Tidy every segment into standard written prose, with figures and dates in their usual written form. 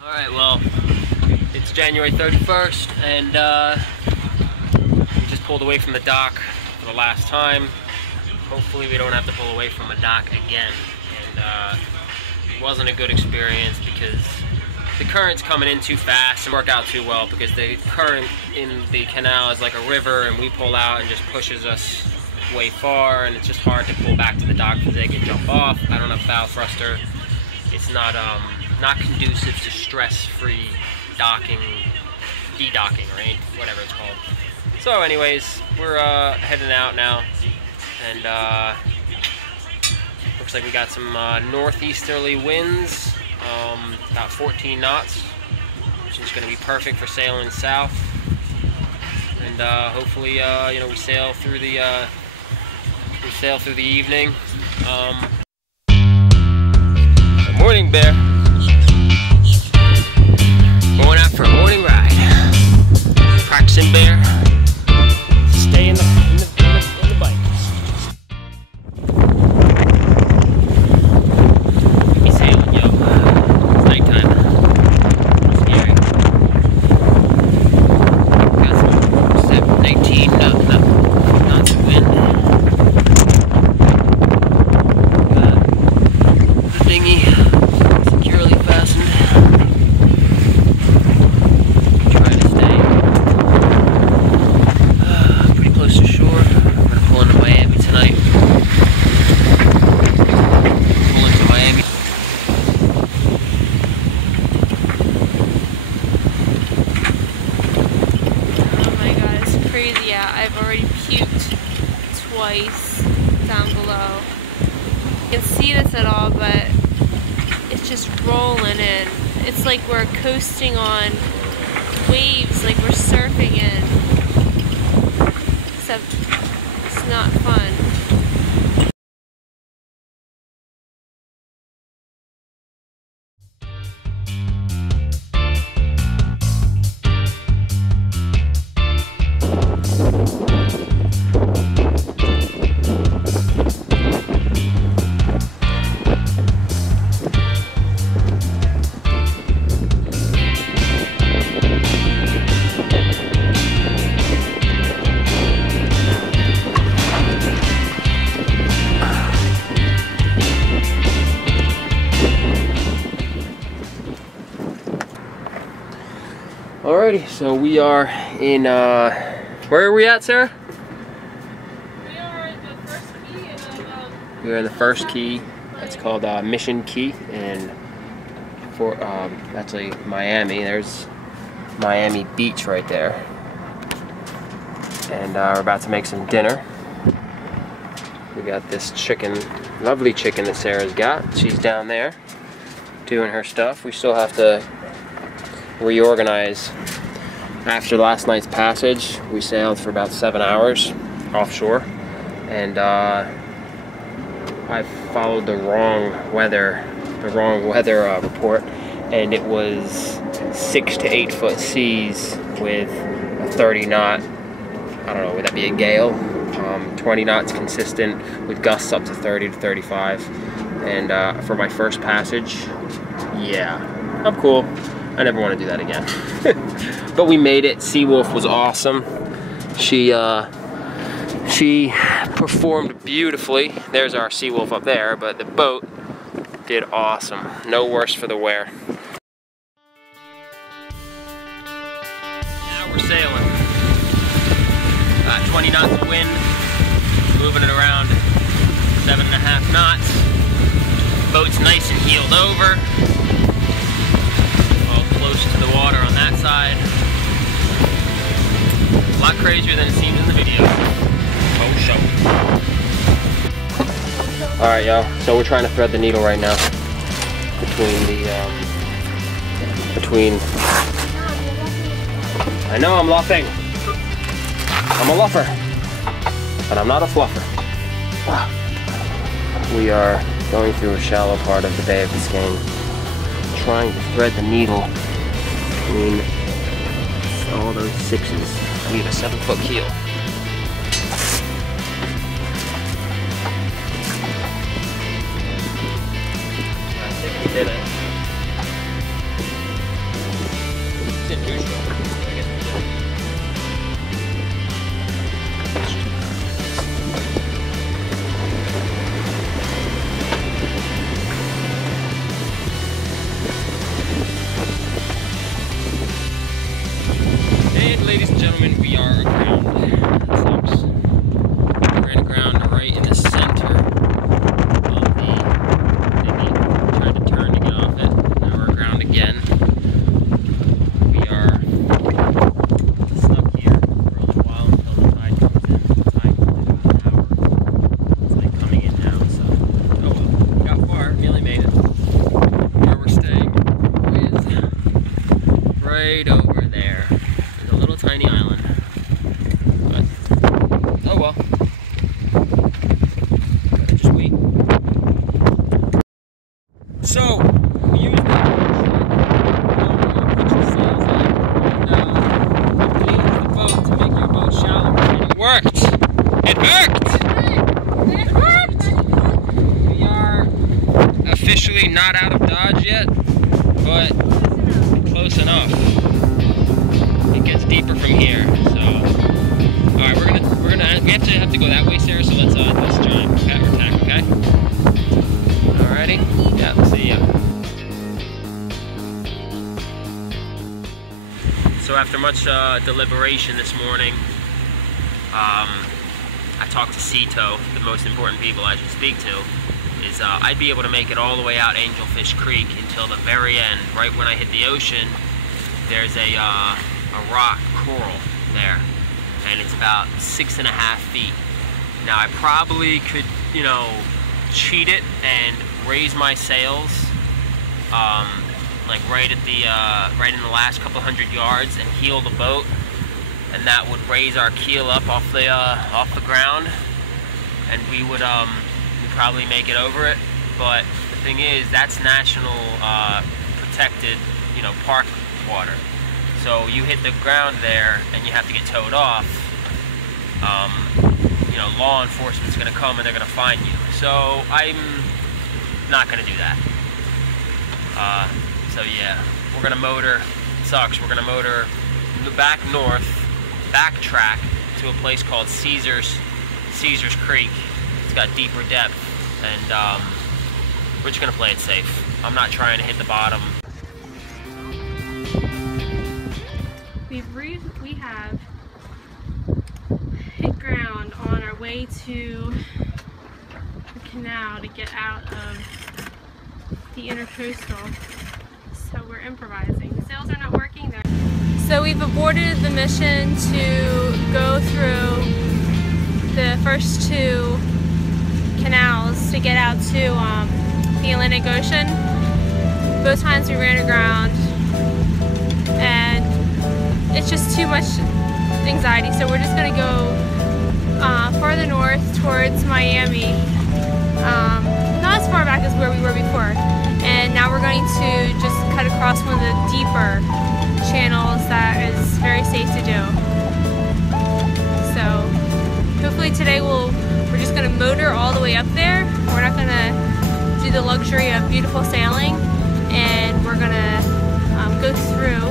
Alright, well, it's January 31st, and we just pulled away from the dock for the last time. Hopefully we don't have to pull away from a dock again. And it wasn't a good experience because the current's coming in too fast and work out too well, because the current in the canal is like a river, and we pull out and just pushes us way far, and it's just hard to pull back to the dock because they can jump off. I don't have bow thruster. It's not conducive to stress-free docking, de-docking, right? Whatever it's called. So anyways, we're heading out now, and looks like we got some northeasterly winds, about 14 knots, which is going to be perfect for sailing south. And hopefully, you know, we sail through the evening. Good morning, Bear. Going out for a morning ride. Practicing, Bear. Stay in the bike. Be sailing, yo. It's nighttime. Scary. Got some 19 knots of wind. Got the dinghy securely fastened. I've already puked twice down below. You can see this at all, but it's just rolling in. It's like we're coasting on waves, like we're surfing in. Except it's not fun. Alrighty, so we are in, where are we at, Sarah? We are at the first key. We're in the first key. It's called Mission Key, and for actually Miami. There's Miami Beach right there. And we're about to make some dinner. We got this chicken, lovely chicken that Sarah's got. She's down there doing her stuff. We still have to reorganize. After last night's passage, we sailed for about 7 hours offshore, and I followed the wrong weather report, and it was 6 to 8 foot seas with a 30 knot, I don't know, would that be a gale? 20 knots consistent with gusts up to 30 to 35, and for my first passage, yeah, I'm cool. I never want to do that again. But we made it. Seawolf was awesome. She performed beautifully. There's our Seawolf up there, but the boat did awesome. No worse for the wear. Now we're sailing. 20 knots of wind, moving it around 7.5 knots. Boat's nice and heeled over. Close to the water on that side. A lot crazier than it seems in the video. Oh, show. Alright, y'all. So we're trying to thread the needle right now between I know I'm luffing. I'm a luffer. But I'm not a fluffer. We are going through a shallow part of the Bay of Biscayne, trying to thread the needle between all those sixes. We have a 7-foot keel. I think we did it. So, we used that put your sails on, and leads the boat to make your boat shallower, and it worked! It worked! It worked! We are officially not out of Dodge yet, but close enough. It gets deeper from here, so... Alright, we have to go that way, Sarah, so let's drive, okay, or tack, okay? Alrighty? Yeah, see ya. So after much deliberation this morning, I talked to Cito, the most important people I should speak to, is I'd be able to make it all the way out Angelfish Creek until the very end. Right when I hit the ocean, there's a rock coral there, and it's about 6.5 feet. Now I probably could, you know, cheat it and raise my sails, like right in the last couple hundred yards, and heel the boat, and that would raise our keel up off the ground, and we would we'd probably make it over it. But the thing is, that's national protected, you know, park water. So you hit the ground there and you have to get towed off. You know, law enforcement's gonna come and they're gonna fine you. So I'm not gonna do that. So yeah, we're gonna motor. Sucks. We're gonna motor back north, backtrack to a place called Caesar's Creek. It's got deeper depth, and we're just gonna play it safe. I'm not trying to hit the bottom. We have hit ground on our way to the canal to get out of the intercoastal. So we're improvising. The sails are not working there. So we've aborted the mission to go through the first 2 canals to get out to the Atlantic Ocean. Both times we ran aground, and it's just too much anxiety, so we're just going to go farther north towards Miami, not as far back as where we were before, and now we're going to just cut across one of the deeper channels that is very safe to do. So hopefully today we're just going to motor all the way up there. We're not going to do the luxury of beautiful sailing, and we're going to go through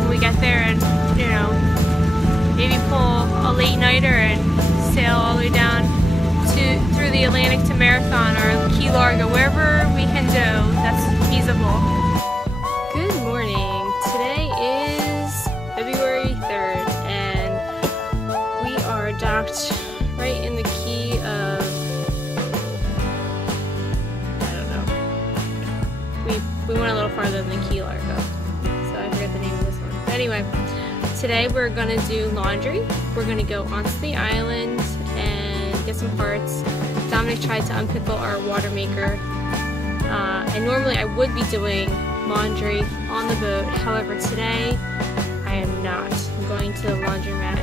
when we get there, and you know, maybe pull a late nighter and sail all the way down through the Atlantic to Marathon or Key Largo, wherever we can do that's feasible. Good morning. Today is February 3rd, and we are docked right in the key of, I don't know. We went a little farther than Key Largo, so I forget the name of this one. But anyway, today we're gonna do laundry. We're gonna go onto the island and get some parts. Dominic tried to unpickle our water maker, and normally I would be doing laundry on the boat. However, today I am not. I'm going to the laundromat.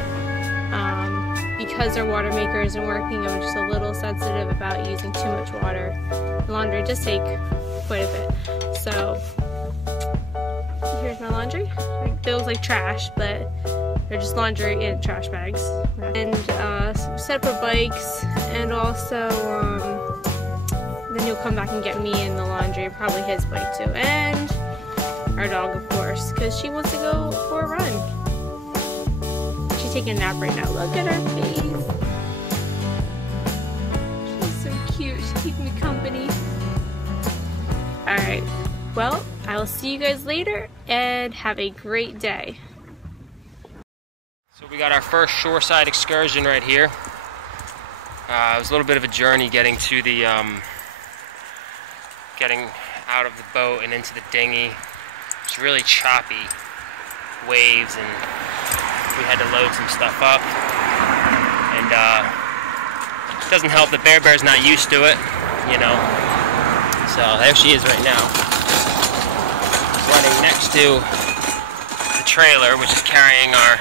Because our water maker isn't working, I'm just a little sensitive about using too much water. The laundry does take quite a bit. So here's my laundry. They look like trash, but they're just laundry in trash bags. And some separate bikes, and also then he'll come back and get me in the laundry, probably his bike too, and our dog, of course, because she wants to go for a run. She's taking a nap right now. Look at her face. She's so cute. She's keeping me company. Alright, well, I will see you guys later, and have a great day. So we got our first shoreside excursion right here. It was a little bit of a journey getting to the, getting out of the boat and into the dinghy. It's really choppy waves, and we had to load some stuff up. And it doesn't help that Bear's not used to it, you know. So there she is right now, running next to the trailer, which is carrying our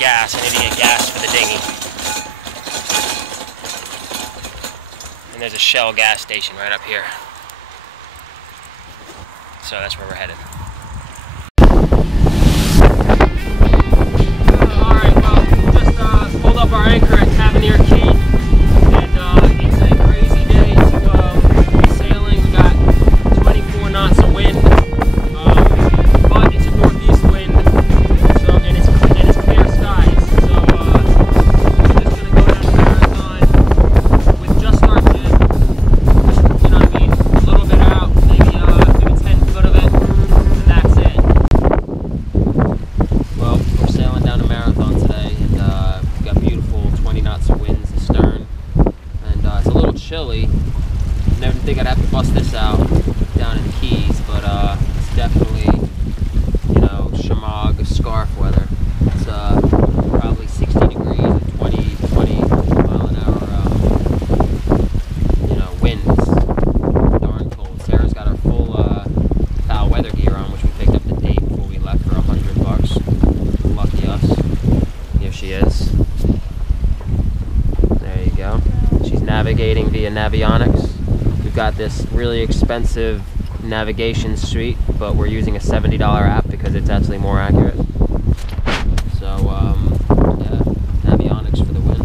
gas. I need to get gas for the dinghy. And there's a Shell gas station right up here. So that's where we're headed. Alright, well, just pulled up our anchor at Tavernier Key, and it's a crazy day to be sailing. We got 24 knots of wind, but it's a northeast wind, so and it's clear skies. So we're just gonna go down to Marathon with just our jib, you know what I mean, a little bit out, maybe 10 foot of it, and that's it. Well, we're sailing down to Marathon today, and we've got beautiful 20 knots of winds astern, and it's a little chilly. Never think I'd have to bust this out down in the Keys, but it's definitely, you know, shamag scarf weather. It's probably 60 degrees and 20 mile an hour, you know, winds. Darn cold. Sarah's got her full foul weather gear on, which we picked up the day before we left for $100. Lucky us. Here she is. There you go. She's navigating via Navionics. We've got this really expensive navigation suite, but we're using a $70 app because it's actually more accurate. So, yeah, Navionics for the win.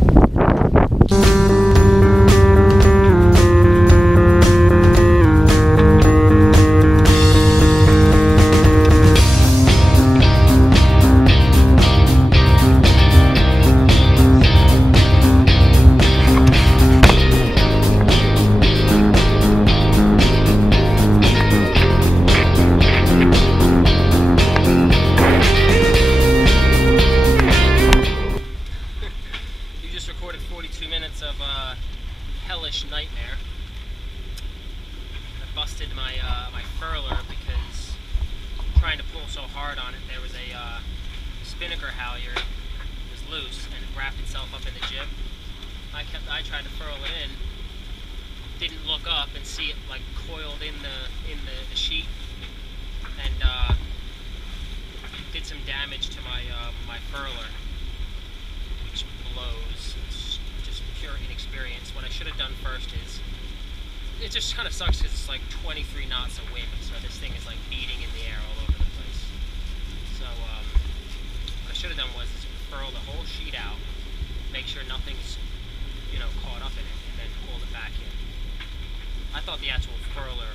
Recorded 42 minutes of hellish nightmare. I busted my my furler because trying to pull so hard on it, there was a spinnaker halyard was loose and it wrapped itself up in the jib. I tried to furl it in, didn't look up and see it like coiled in the sheet, and did some damage to my my furler, which blows. It's just pure inexperience. What I should have done first is, it just kind of sucks because it's like 23 knots of wind, so this thing is like beating in the air all over the place. So what I should have done was furl the whole sheet out, make sure nothing's, you know, caught up in it, and then pull it back in. I thought the actual furler